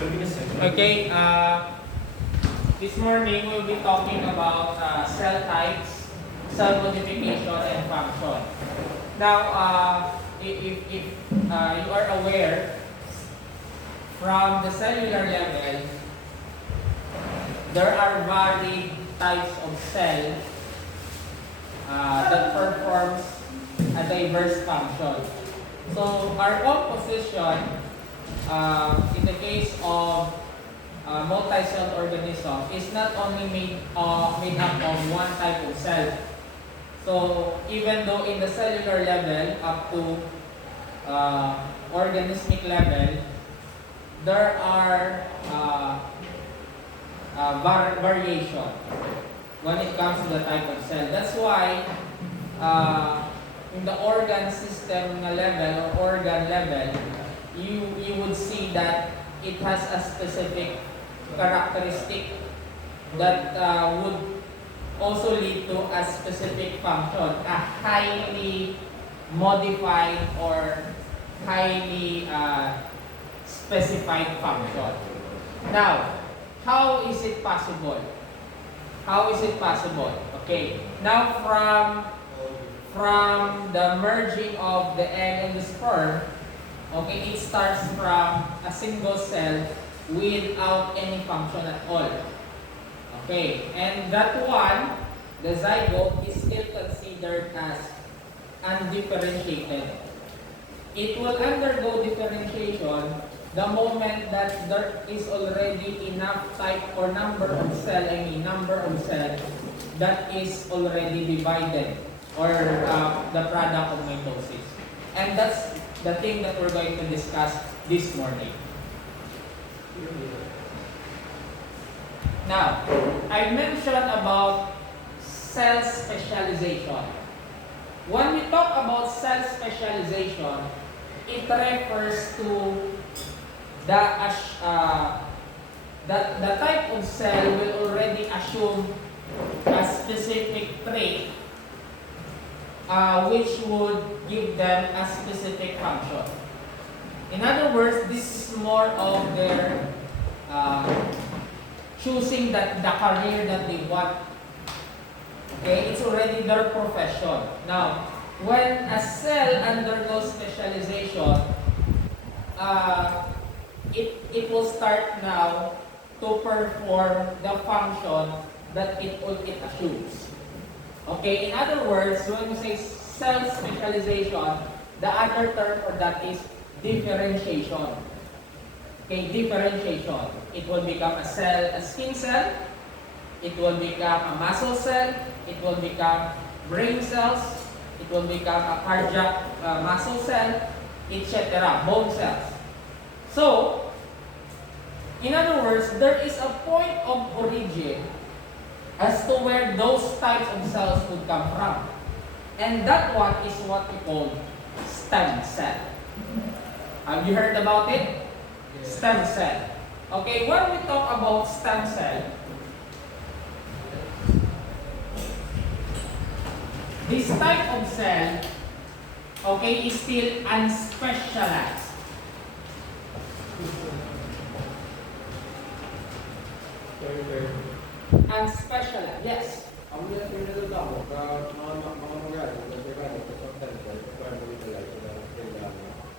Okay, this morning we'll be talking about cell types, cell modification, and function. Now, if you are aware, from the cellular level, there are varied types of cell that performs a diverse function. So our composition in the case of multi-cell organism is not only made up of one type of cell. So even though in the cellular level up to organismic level, there are variation when it comes to the type of cell. That's why in the organ system level or organ level, you would see that it has a specific characteristic that would also lead to a specific function, a highly modified or highly specified function. Now, how is it possible? How is it possible? Okay, now from the merging of the egg and the sperm, okay, it starts from a single cell without any function at all. Okay, and that one, the zygote, is still considered as undifferentiated. It will undergo differentiation the moment that there is already enough type or number of cell, that is already divided, or the product of mitosis. And that's the thing that we're going to discuss this morning. Now, I mentioned about cell specialization. When we talk about cell specialization, it refers to the type of cell will already assume a specific trait which would give them a specific function. In other words, this is more of their choosing the career that they want. Okay, it's already their profession. Now, when a cell undergoes specialization, it will start now to perform the function that it assumes. Okay, in other words, when we say cell specialization, the other term for that is differentiation. Okay, differentiation. It will become a skin cell, it will become a muscle cell, it will become brain cells, it will become a cardiac muscle cell, etc., bone cells. So, in other words, there is a point of origin as to where those types of cells would come from. And that one is what we call stem cell. Have you heard about it? Yes. Stem cell. Okay, when we talk about stem cell, this type of cell, okay, is still unspecialized. Unspecialized, yes.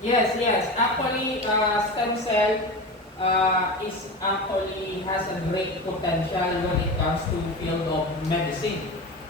Yes. Actually, stem cell has a great potential when it comes to field of medicine,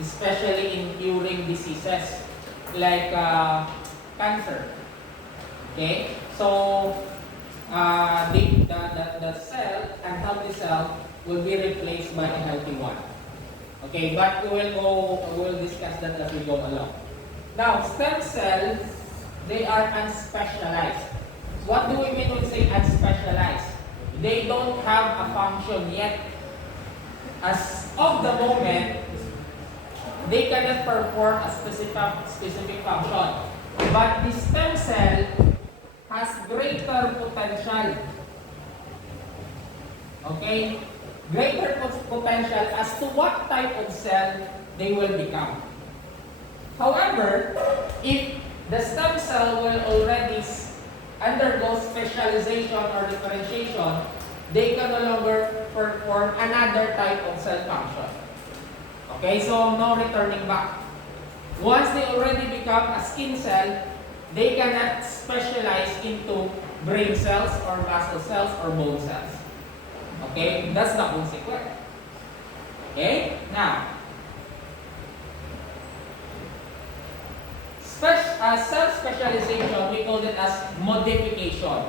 especially in curing diseases like cancer. Okay, so the cell, unhealthy cell, will be replaced by a healthy one. Okay, but we'll discuss that as we go along. Now, stem cells, they are unspecialized. What do we mean when we say unspecialized? They don't have a function yet. As of the moment, they cannot perform a specific function. But the stem cell has greater potential. Okay? Greater potential as to what type of cell they will become. However, if the stem cell will already undergo specialization or differentiation, they can no longer perform another type of cell function. Okay, so no returning back. Once they already become a skin cell, they cannot specialize into brain cells or muscle cells or bone cells. Okay, that's the consequence. Okay, now, self-specialization, we call it as modification.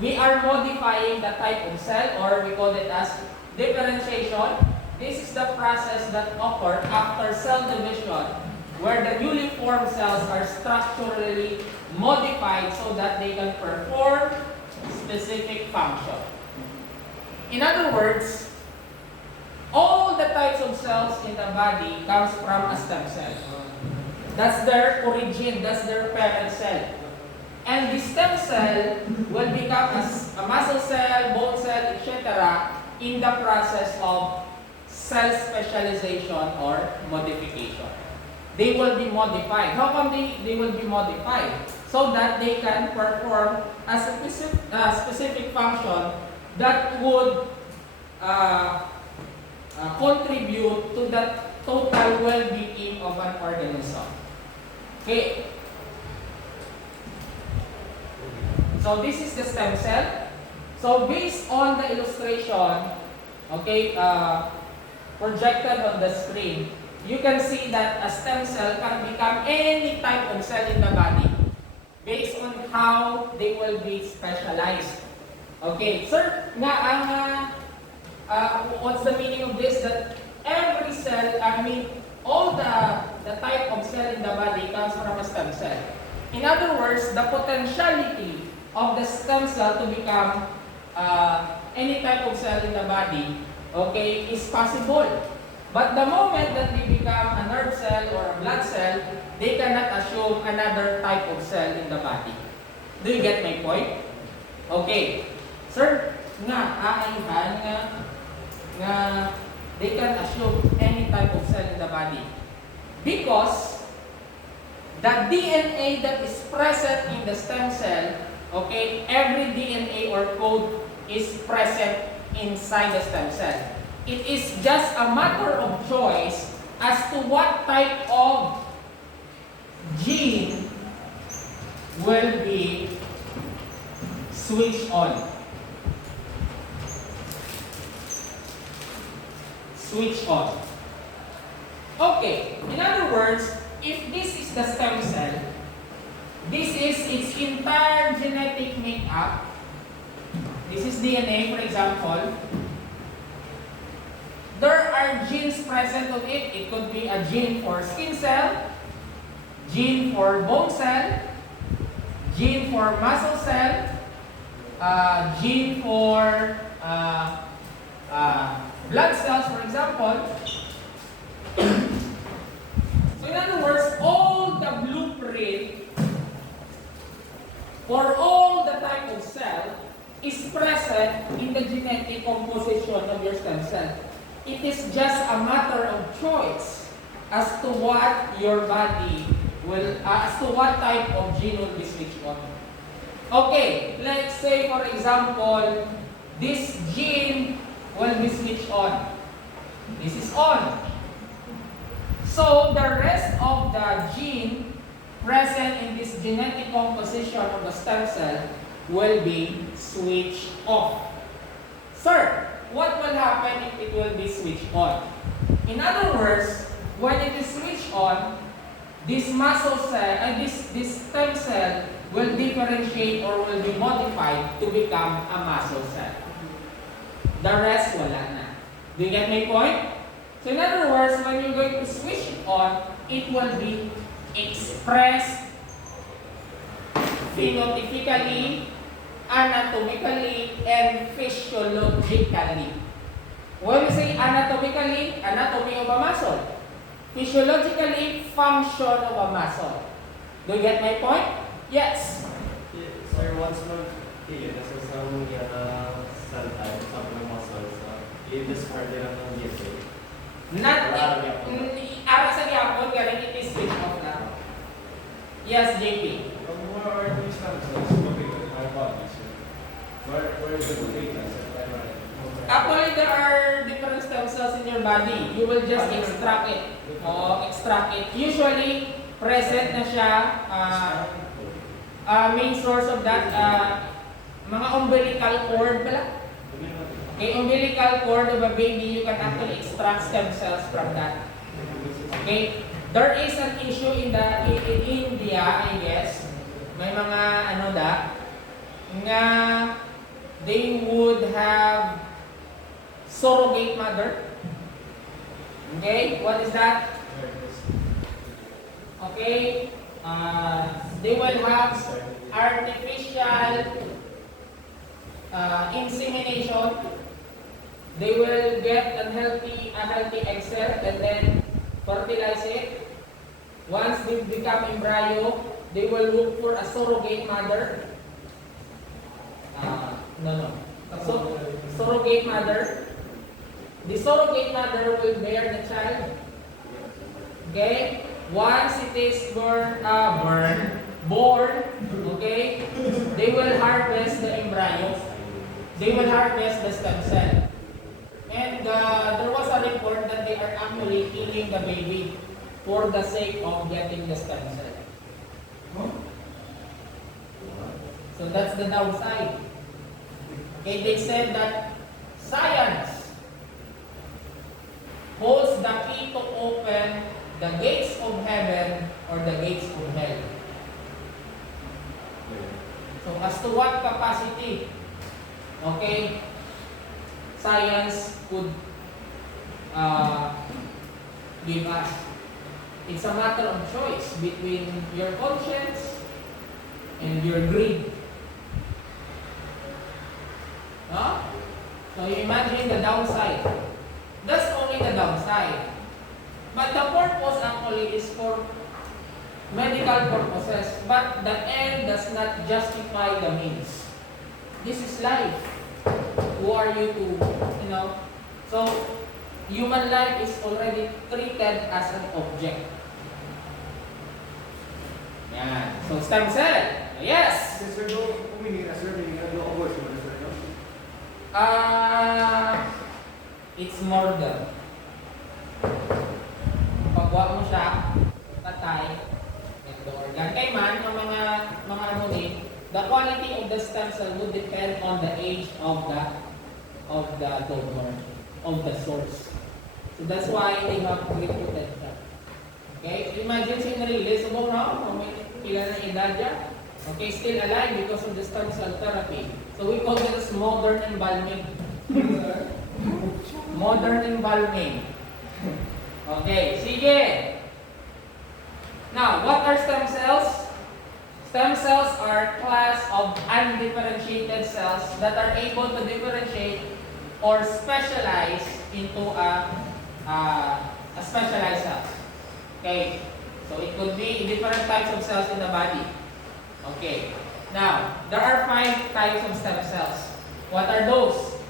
We are modifying the type of cell, or we call it as differentiation. This is the process that occurs after cell division, where the newly formed cells are structurally modified so that they can perform specific function. In other words, all the types of cells in the body comes from a stem cell. That's their origin, that's their parent cell. And the stem cell will become a muscle cell, bone cell, etc. in the process of cell specialization or modification. They will be modified. How come they will be modified? So that they can perform a specific function that would contribute to the total well-being of an organism. Okay. So this is the stem cell. So based on the illustration, okay, projected on the screen, you can see that a stem cell can become any type of cell in the body based on how they will be specialized. Okay, sir, what's the meaning of this? That every cell, all the type of cell in the body comes from a stem cell. In other words, the potentiality of the stem cell to become any type of cell in the body, okay, is possible. But the moment that they become a nerve cell or a blood cell, they cannot assume another type of cell in the body. Do you get my point? Okay. Sir, they can assume any type of cell in the body. Because the DNA that is present in the stem cell, okay, every DNA or code is present inside the stem cell. It is just a matter of choice as to what type of gene will be switched on. Switch on. Okay, in other words, if this is the stem cell, this is its entire genetic makeup. This is DNA, for example. There are genes present on it. It could be a gene for skin cell, gene for bone cell, gene for muscle cell, gene for blood cells, for example. So in other words, all the blueprint for all the type of cell is present in the genetic composition of your stem cell. It is just a matter of choice as to what your body will, as to what type of gene will be switched on. Okay, let's say for example, this gene will be switched on. This is on. So the rest of the gene present in this genetic composition of the stem cell will be switched off. Sir, what will happen if it will be switched on? In other words, when it is switched on, this muscle cell and this stem cell will differentiate or will be modified to become a muscle cell. The rest wala na. Do you get my point? So in other words, when you're going to switch it on, it will be expressed phenotypically, anatomically, and physiologically. When we say anatomically, anatomy of a muscle. Physiologically, function of a muscle. Do you get my point? Yes. Sir, once nasa cell type, sabi ng muscles, i-discard nila ng DNA. Ara sa gyapon, galing it is switch off na. Yes, JP. Where are these stem cells located in my body? So where is it located? Actually, there are different stem cells in your body. You will just extract it. Extract it. Usually, present na siya. Main source of that, mga umbilical cord pala. Okay, umbilical cord of a baby, you can actually extract stem cells from that. Okay, there is an issue in India, I guess. May mga nga they would have surrogate mother. Okay, what is that? Okay, they will have artificial insemination. They will get a healthy egg cell and then fertilize it. Once they become embryo, they will look for a surrogate mother. Surrogate mother. The surrogate mother will bear the child. Okay? Once it is born, okay, they will harvest the embryo. They will harvest the stem cell. And there was a report that they are actually killing the baby for the sake of getting the stem cell. So that's the downside. Okay, they said that science holds the key to open the gates of heaven or the gates of hell. So as to what capacity, okay, science could give us. It's a matter of choice between your conscience and your greed. No? So you imagine the downside. That's only the downside. But the purpose actually is for medical purposes. But the end does not justify the means. This is life. Who are you to, So, human life is already treated as an object. Yan. So, stem cell. Yes! It's murder. Pagwa mo siya, patay, and the organ. Kay man, ang mga the quality of the stem cell would depend on the age of the donor, of the source. So that's why they have recruited that. Okay? Imagine si Enrile, subong na, may ilan na edad niya. Okay, still alive because of the stem cell therapy. So we call this modern embalming. Modern embalming. Okay, sige. Now, what are stem cells? Stem cells are a class of undifferentiated cells that are able to differentiate or specialize into a specialized cell. Okay, so it could be different types of cells in the body. Okay, now there are 5 types of stem cells. What are those?